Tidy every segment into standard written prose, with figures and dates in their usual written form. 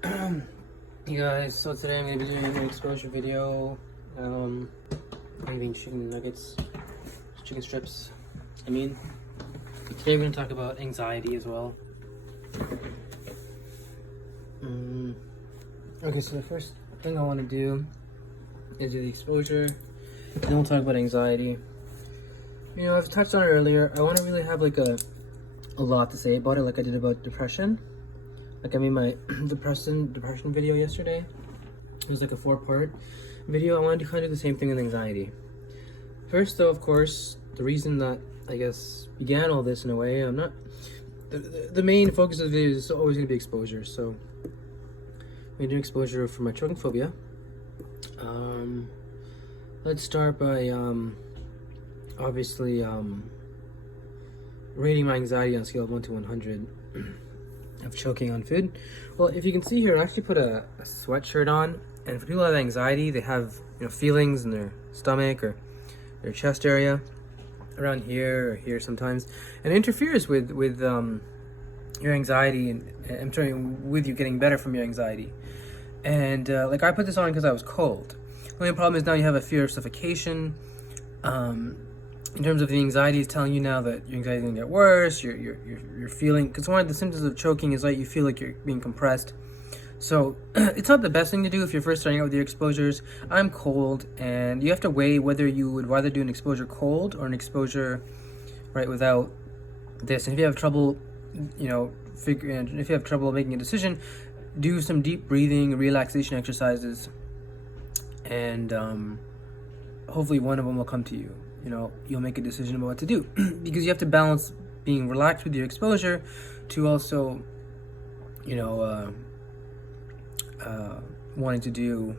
Hey guys, so today I'm going to be doing an exposure video. I'm eating chicken nuggets, chicken strips. Today we're going to talk about anxiety as well. Okay, so the first thing I want to do is do the exposure. Then we'll talk about anxiety. You know, I've touched on it earlier. I want to really have like a lot to say about it, like I did about depression. Like I made my depression video yesterday. It was like a 4-part video. I wanted to kind of do the same thing with anxiety. First though, of course, the reason that I guess began all this in a way, I'm not, the main focus of the video is always going to be exposure. So I'm going to do exposure for my choking phobia. Let's start by obviously rating my anxiety on a scale of 1 to 100. Of choking on food. Well, if you can see here, I actually put a sweatshirt on, and for people who have anxiety, they have feelings in their stomach or their chest area, around here or here sometimes, and it interferes with your anxiety and I'm trying with you getting better from your anxiety. And like I put this on because I was cold. The only problem is now you have a fear of suffocation. In terms of the anxiety, it's telling you now that your anxiety is going to get worse. You're feeling, because one of the symptoms of choking is like you feel like you're being compressed. So it's not the best thing to do if you're first starting out with your exposures. I'm cold, and you have to weigh whether you would rather do an exposure cold or an exposure right without this. And if you have trouble, if you have trouble making a decision, do some deep breathing, relaxation exercises, and hopefully one of them will come to you. You'll make a decision about what to do because you have to balance being relaxed with your exposure to also, wanting to do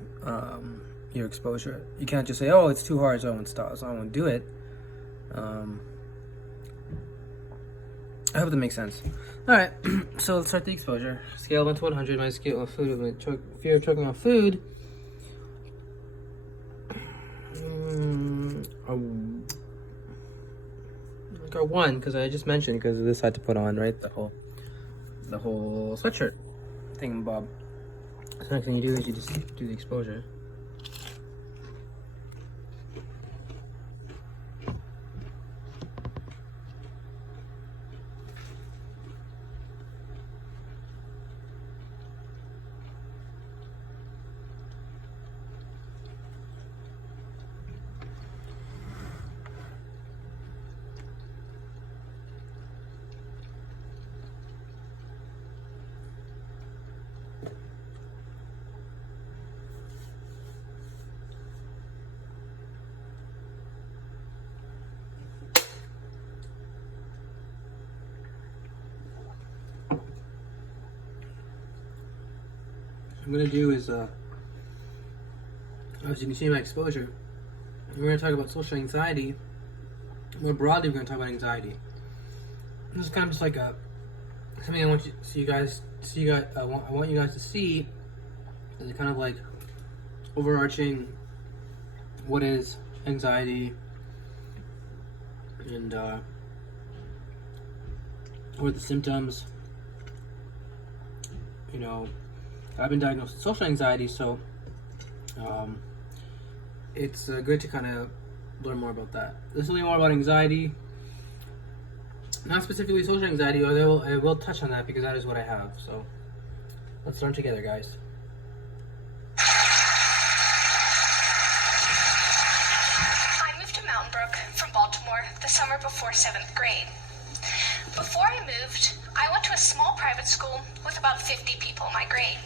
your exposure. You can't just say, oh, it's too hard, so I won't stop, so I won't do it. I hope that makes sense. All right, so let's start the exposure. Scale 1 to 100, my scale of food, my fear of choking on food. Like a 1, because I just mentioned because of this I had to put on, right, the whole sweatshirt thing, Bob. So next thing you do is you just do the exposure. I'm going to do is, as you can see my exposure, we're going to talk about social anxiety. More broadly, we're going to talk about anxiety. This is kind of just like something I want you guys to see as a kind of like overarching what is anxiety and what are the symptoms. I've been diagnosed with social anxiety, so it's good to kind of learn more about that. This will be more about anxiety, not specifically social anxiety, although I will touch on that because that is what I have. So let's learn together, guys. I moved to Mountain Brook from Baltimore the summer before 7th grade. Before I moved, I went to a small private school with about 50 people in my grade.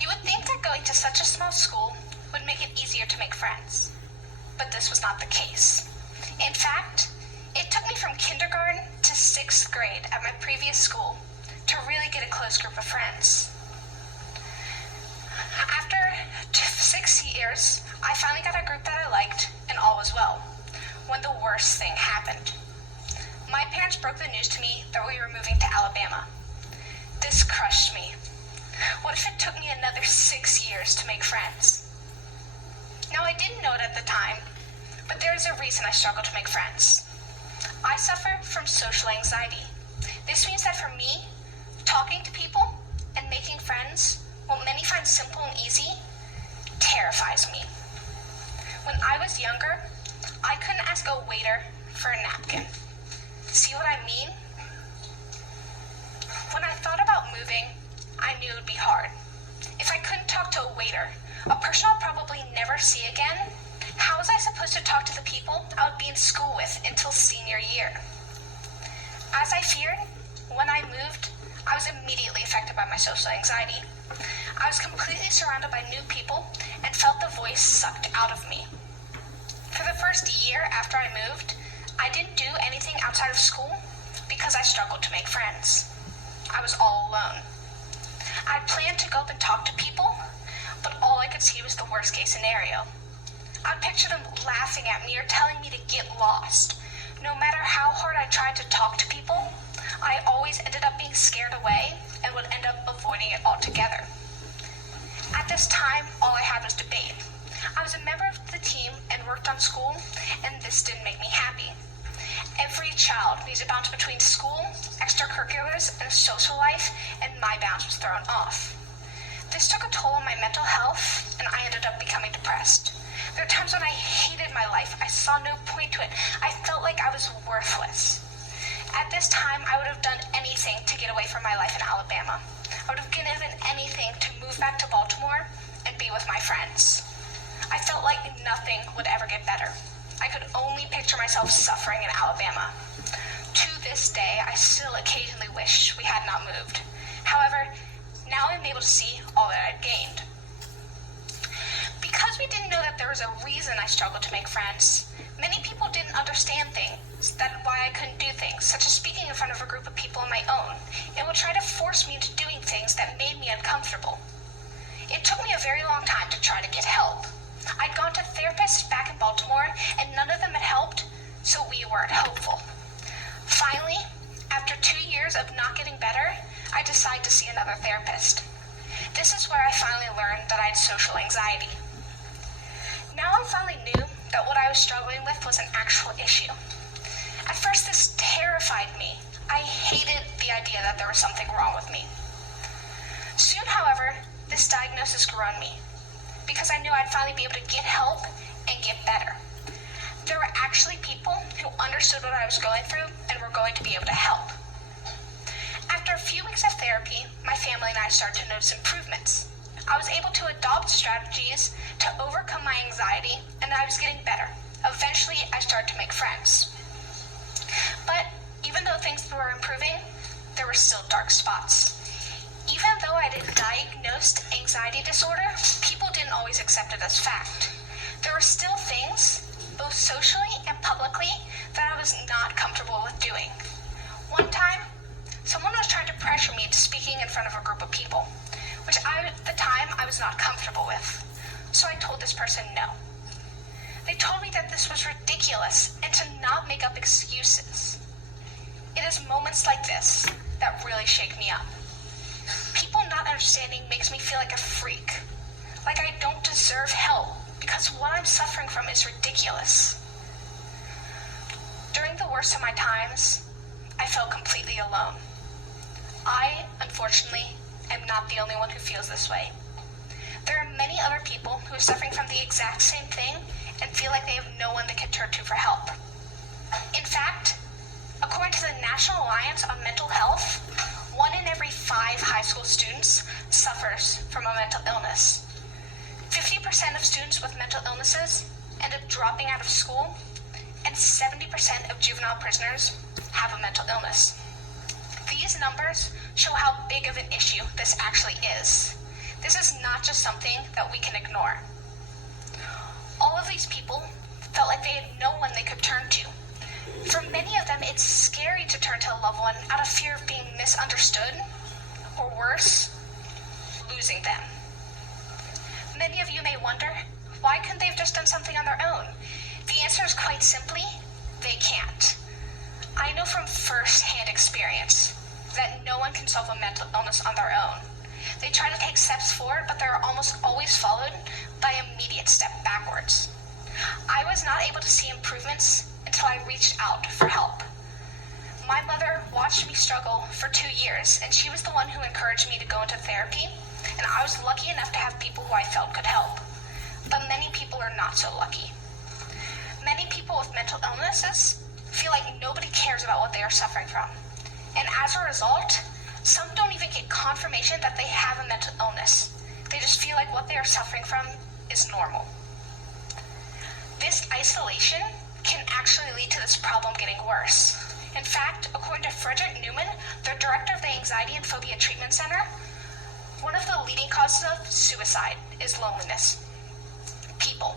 You would think that going to such a small school would make it easier to make friends, but this was not the case. In fact, it took me from kindergarten to 6th grade at my previous school to really get a close group of friends. After 6 years, I finally got a group that I liked, and all was well, when the worst thing happened. My parents broke the news to me that we were moving to Alabama. This crushed me. What if it took me another 6 years to make friends? Now, I didn't know it at the time, but there is a reason I struggle to make friends. I suffer from social anxiety. This means that for me, talking to people and making friends easy terrifies me. When I was younger, I couldn't ask a waiter for a napkin. See what I mean? When I thought about moving, I knew it would be hard. If I couldn't talk to a waiter, a person I'll probably never see again, how was I supposed to talk to the people I would be in school with until senior year? As I feared, when I moved, I was immediately affected by my social anxiety. I was completely surrounded by new people and felt the voice sucked out of me. For the first year after I moved, I didn't do anything outside of school because I struggled to make friends. I was all alone. I planned to go up and talk to people, but all I could see was the worst case scenario. I'd picture them laughing at me or telling me to get lost. No matter how hard I tried to talk to people, I always ended up being scared away and would end up avoiding it altogether. At this time, all I had was debate. I was a member of the team and worked on school, and this didn't make me happy. Every child needs a balance between school, extracurriculars, and social life, and my balance was thrown off. This took a toll on my mental health, and I ended up becoming depressed. There were times when I hated my life. I saw no point to it. I felt like I was worthless. At this time, I would have done anything to get away from my life in Alabama. I would have given anything to move back to Baltimore and be with my friends. I felt like nothing would ever get better. I could only picture myself suffering in Alabama. To this day, I still occasionally wish we had not moved. However, now I'm able to see all that I'd gained. Because we didn't know that there was a reason I struggled to make friends, many people didn't understand things, that why I couldn't do things, such as speaking in front of a group of people on my own, and would try to force me into doing things that made me uncomfortable. It took me a very long time to try to get help. I'd gone to therapists back in Baltimore, and none of them had helped, so we weren't hopeful. Finally, after 2 years of not getting better, I decided to see another therapist. This is where I finally learned that I had social anxiety. Now I finally knew that what I was struggling with was an actual issue. At first, this terrified me. I hated the idea that there was something wrong with me. Soon, however, this diagnosis grew on me, because I knew I'd finally be able to get help and get better. There were actually people who understood what I was going through and were going to be able to help. After a few weeks of therapy, my family and I started to notice improvements. I was able to adopt strategies to overcome my anxiety, and I was getting better. Eventually, I started to make friends. But even though things were improving, there were still dark spots. Even though I had a diagnosed anxiety disorder, people didn't always accept it as fact. There were still things, both socially and publicly, that I was not comfortable with doing. One time, someone was trying to pressure me into speaking in front of a group of people, which at the time I was not comfortable with. So I told this person no. They told me that this was ridiculous and to not make up excuses. It is moments like this that really shake me up. People not understanding makes me feel like a freak, like I don't deserve help because what I'm suffering from is ridiculous. During the worst of my times, I felt completely alone. I, unfortunately, am not the only one who feels this way. There are many other people who are suffering from the exact same thing and feel like they have no one they can turn to for help. In fact, according to the National Alliance on Mental Health, 1 in every 5 high school students suffers from a mental illness. 50% of students with mental illnesses end up dropping out of school, and 70% of juvenile prisoners have a mental illness. These numbers show how big of an issue this actually is. This is not just something that we can ignore. All of these people felt like they had no one they could turn to. For many of them, it's scary to turn to a loved one out of fear of being misunderstood, or worse, losing them. Many of you may wonder, why couldn't they have just done something on their own? The answer is quite simply, they can't. I know from first-hand experience that no one can solve a mental illness on their own. They try to take steps forward, but they're almost always followed by an immediate step backwards. I was not able to see improvements until I reached out for help. My mother watched me struggle for 2 years, and she was the one who encouraged me to go into therapy, and I was lucky enough to have people who I felt could help. But many people are not so lucky. Many people with mental illnesses feel like nobody cares about what they are suffering from. And as a result, some don't even get confirmation that they have a mental illness. They just feel like what they are suffering from is normal. This isolation can actually lead to this problem getting worse. In fact, according to Frederick Newman, the director of the Anxiety and Phobia Treatment Center, one of the leading causes of suicide is loneliness. People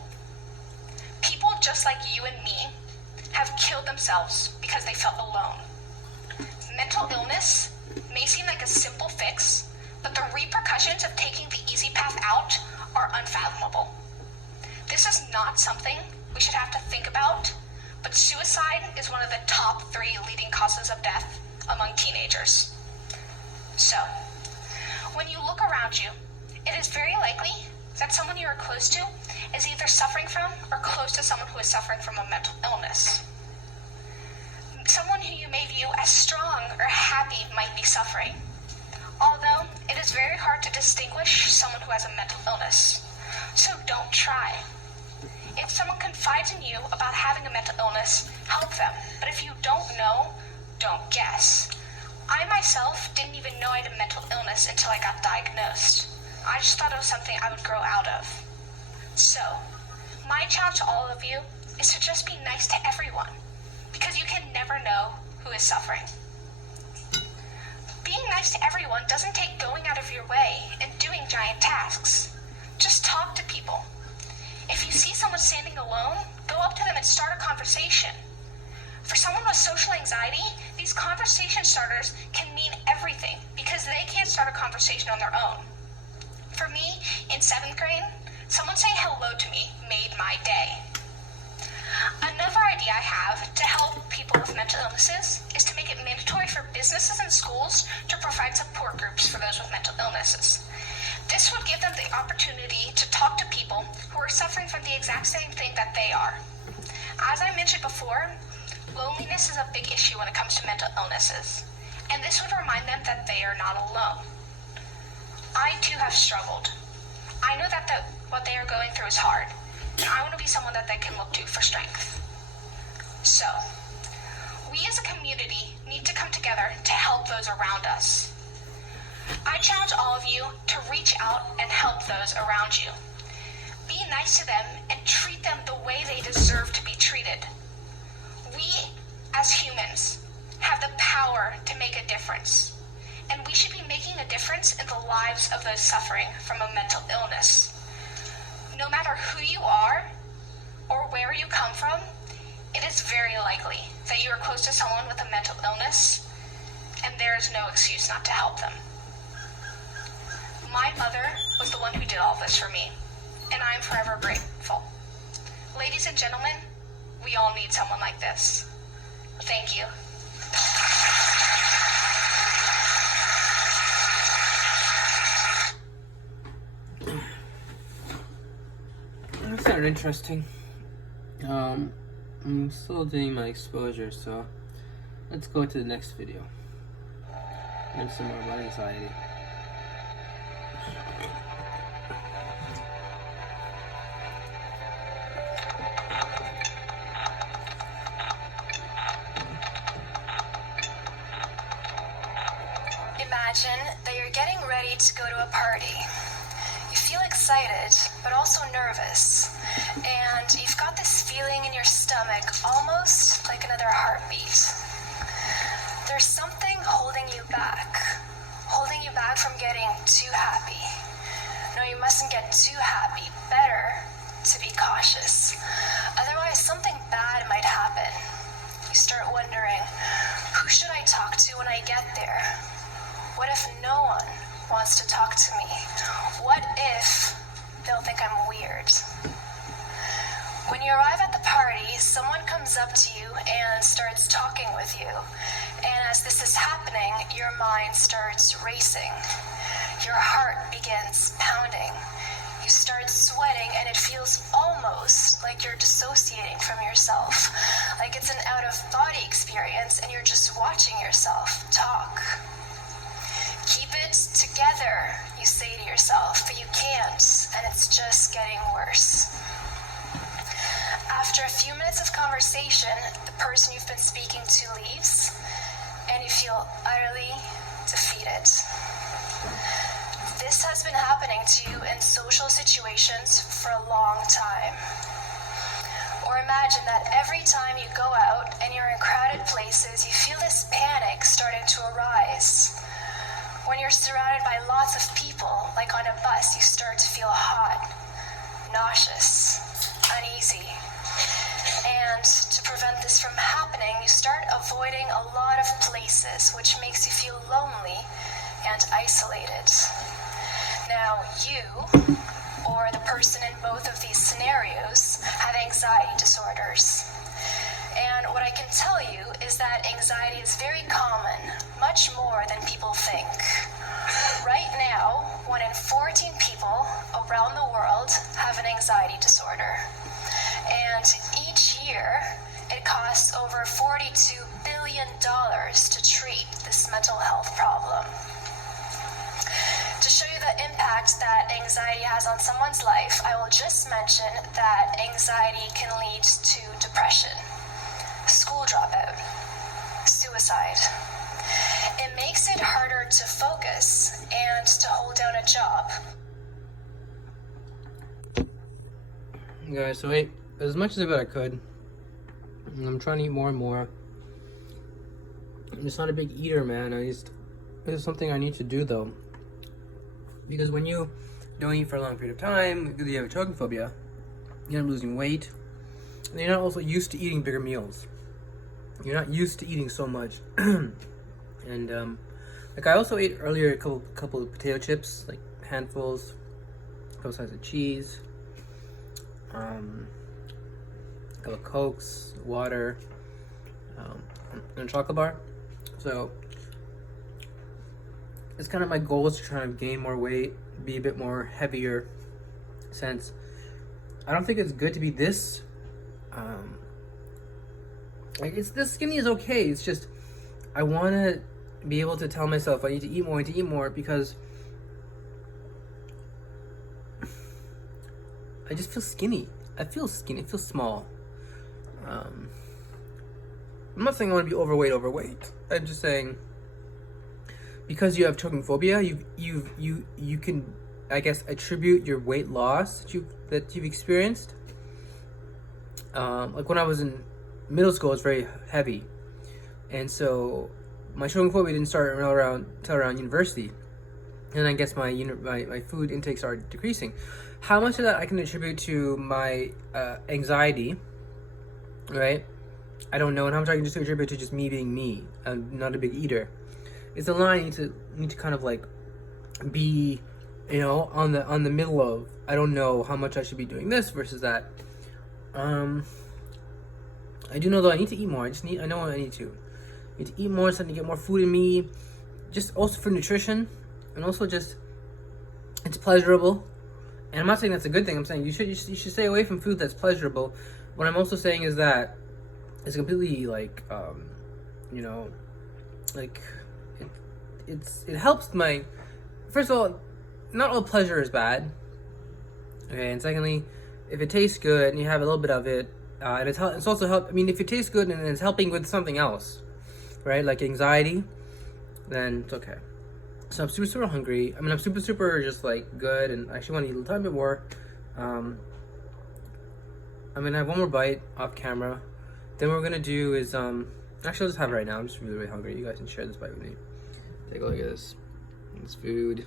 just like you and me have killed themselves because they felt alone. Mental illness may seem like a simple fix, but the repercussions of taking the easy path out are unfathomable. This is not something we should have to think about, but suicide is one of the top 3 leading causes of death among teenagers. So, when you look around you, it is very likely that someone you are close to is either suffering from or close to someone who is suffering from a mental illness. Someone who you may view as strong or happy might be suffering, although it is very hard to distinguish someone who has a mental illness. So don't try. If someone confides in you about having a mental illness, help them. But if you don't know, don't guess. I myself didn't even know I had a mental illness until I got diagnosed. I just thought it was something I would grow out of. So, my challenge to all of you is to just be nice to everyone, because you can never know who is suffering. Being nice to everyone doesn't take going out of your way and doing giant tasks. Just talk to people. If you see someone standing alone, go up to them and start a conversation. For someone with social anxiety, these conversation starters can mean everything because they can't start a conversation on their own. For me, in 7th grade, someone saying hello to me made my day. Another idea I have to help people with mental illnesses is to make it mandatory for businesses and schools to provide support groups for those with mental illnesses. This would give them the opportunity to talk to people who are suffering from the exact same thing that they are. As I mentioned before, loneliness is a big issue when it comes to mental illnesses, and this would remind them that they are not alone. I too have struggled. I know that what they are going through is hard, and I want to be someone that they can look to for strength. So, we as a community need to come together to help those around us. I challenge all of you to reach out and help those around you. Be nice to them and treat them the way they deserve to be treated. We, as humans, have the power to make a difference, and we should be making a difference in the lives of those suffering from a mental illness. No matter who you are or where you come from, it is very likely that you are close to someone with a mental illness, and there is no excuse not to help them. My mother was the one who did all this for me, and I am forever grateful. Ladies and gentlemen, we all need someone like this. Thank you. That sounded interesting. I'm still doing my exposure, so let's go to the next video. And some more about anxiety. Imagine that you're getting ready to go to a party. You feel excited, but also nervous. And you've got this feeling in your stomach, almost like another heartbeat. There's something holding you back from getting too happy. No, you mustn't get too happy. Better to be cautious. Otherwise, something bad might happen. You start wondering, who should I talk to when I get there? What if no one wants to talk to me? What if they'll think I'm weird? When you arrive at the party, someone comes up to you and starts talking with you. And as this is happening, your mind starts racing. Your heart begins pounding. You start sweating, and it feels almost like you're dissociating from yourself. Like it's an out-of-body experience, and you're just watching yourself talk. Keep it together, you say to yourself, but you can't, and it's just getting worse. After a few minutes of conversation, the person you've been speaking to leaves, and you feel utterly defeated. This has been happening to you in social situations for a long time. Or imagine that every time you go out and you're in crowded places, you feel this panic starting to arise. When you're surrounded by lots of people, like on a bus, you start to feel hot, nauseous, uneasy. And to prevent this from happening, you start avoiding a lot of places, which makes you feel lonely and isolated. Now, you, or the person in both of these scenarios, have anxiety disorders. And what I can tell you is that anxiety is very common, much more than people think. Right now, 1 in 14 people around the world have an anxiety disorder. And each year, it costs over $42 billion to treat this mental health problem. To show you the impact that anxiety has on someone's life, I will just mention that anxiety can lead to depression, school dropout, suicide. It makes it harder to focus and to hold down a job. Guys, so I ate as much as I could. I'm trying to eat more and more. I'm just not a big eater, man. This is something I need to do though. Because when you don't eat for a long period of time, because you have a choking phobia, you end up losing weight. And you're not also used to eating bigger meals. You're not used to eating so much. And like I also ate earlier a couple of potato chips, like handfuls, a couple sizes of cheese, a couple of Cokes, water, and a chocolate bar. So it's kind of my goal is to try to gain more weight, be a bit more heavier, since I don't think it's good to be this like it's this skinny is okay. It's just I want to be able to tell myself I need to eat more because I just feel skinny. I feel skinny. I feel small. I'm not saying I want to be overweight. I'm just saying because you have choking phobia, you can, I guess, attribute your weight loss that you've experienced. Like when I was in middle school, I was very heavy, and so my choking phobia didn't start until around university, and I guess my food intake started decreasing. How much of that I can attribute to my anxiety, right? I don't know, and how much I can just attribute to just me being me. I'm not a big eater. It's a line you need to kind of like be, on the middle of. I don't know how much I should be doing this versus that. I do know though I need to eat more. I know I need to eat more, so I need to get more food in me, just also for nutrition, and also just it's pleasurable. And I'm not saying that's a good thing. I'm saying you should stay away from food that's pleasurable. What I'm also saying is that it's completely like it helps my. First of all, not all pleasure is bad. Okay, and secondly, if it tastes good and you have a little bit of it, and it's also help. I mean, if it tastes good and it's helping with something else, right, like anxiety, then it's okay. So I'm super hungry. I mean, I'm super just like good, and I actually want to eat a tiny bit more. I'm gonna have one more bite off camera. Then what we're gonna do is actually I'll just have it right now. I'm just really hungry. You guys can share this bite with me. Take a look at this. This food.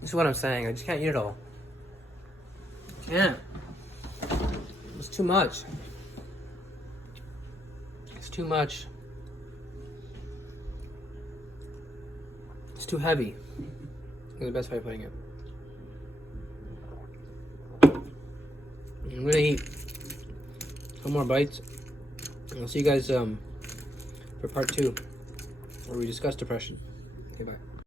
This is what I'm saying. I just can't eat it all. Can't. It's too much. It's too much. It's too heavy. That's the best way of putting it. I'm gonna eat some more bites. And I'll see you guys for part 2, where we discuss depression. Okay, bye.